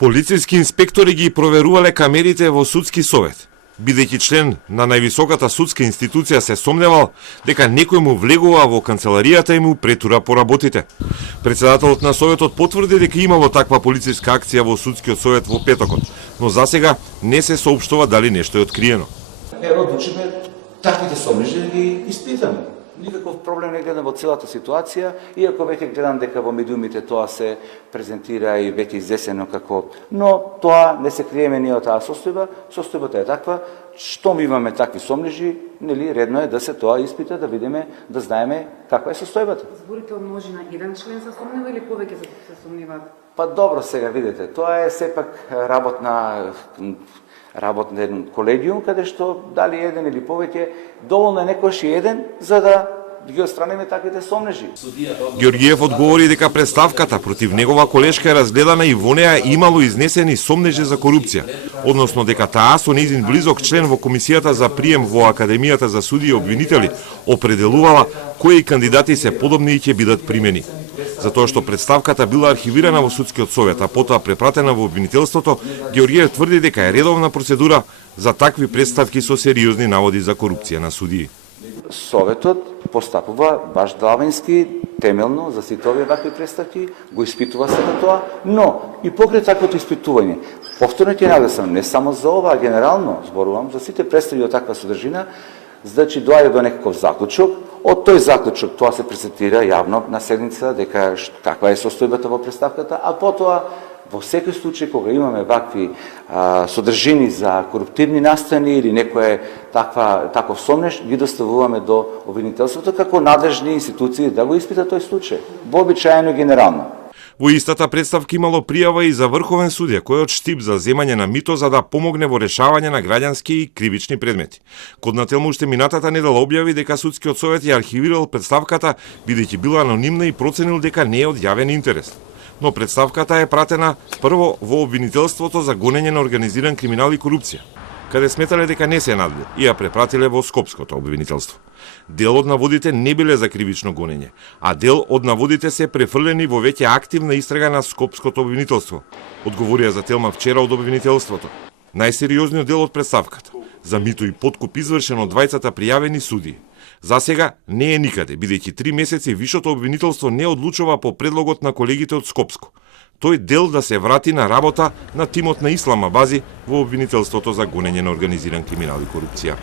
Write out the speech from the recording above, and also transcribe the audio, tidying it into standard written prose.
Полициски инспектори ги проверувале камерите во судски совет. Бидејќи член на највисоката судска институција се сомневал дека некој му влегува во канцеларијата и му претура по работите. Председателот на советот потврди дека имало таква полициска акција во судскиот совет во петокот, но засега не се соопштува дали нешто е откриено. Одлучиме таквите сомнежи да ги испитаме. Никаков проблем не гледам во целата ситуација, иако веќе гледам дека во медиумите тоа се презентира и веќе изнесено како, но тоа не се криеме ние од таа состојба, состојбата е таква, што ми имаме такви сомнежи, нели редно е да се тоа испита, да видиме, да знаеме каква е состојбата. Зборите одножи на еден член се сомнева или повеќе се сомневаат? Па добро, сега видите, тоа е сепак работен колегиум, каде што дали еден или повеќе, доволно е некојаш и еден, за да ги отстраниме таквите сомнежи. Георгиев одговори дека представката против негова колешка е разгледана и во неа имало изнесени сомнежи за корупција, односно дека таа со нејзин близок член во комисијата за прием во Академијата за судии и обвинители определувала кои кандидати се подобни и ќе бидат примени. Затоа што представката била архивирана во судскиот совет, а потоа препратена во обвинителството, Георгиев тврди дека е редовна процедура за такви представки со сериозни наводи за корупција на судии. Советот постапува баш длабенски, темелно за сите овие вакви представки, го испитува сега тоа, но и покрај таквото испитување, повторно ќе нагласам, не само за ова, а генерално зборувам за сите представи од таква содржина, значи доаѓа до некаков заклучок, од тој заклучок тоа се презентира јавно на седница дека каква е состојбата во представката, а потоа во секој случај кога имаме вакви содржини за коруптивни настани или некој таков сомнеж, ги доставуваме до обвинителството како надлежни институции да го испитат тој случај, вообичаено генерално. Во истата представка имало пријава и за врховен судија кој од штип за земање на мито за да помогне во решавање на граѓански и кривични предмети. Коднател му уште минатата недела објави дека судскиот совет ја архивирал представката бидејќи била анонимна и проценил дека не е од јавен интерес. Но представката е пратена прво во обвинителството за гонење на организиран криминал и корупција, каде сметале дека не се надле и ја препратиле во Скопското обвинителство. Дел од наводите не биле за кривично гонење, а дел од наводите се префрлени во веќе активна истрага на Скопското обвинителство, одговорија за Телма вчера од обвинителството. Најсериозниот дел од представката, за мито и подкуп извршен од двајцата пријавени судии. Засега не е никаде, бидејќи 3 месеци вишото обвинителство не одлучува по предлогот на колегите од Скопско. Тој дел да се врати на работа на тимот на Ислама Бази во обвинителството за гонење на организиран криминал и корупција.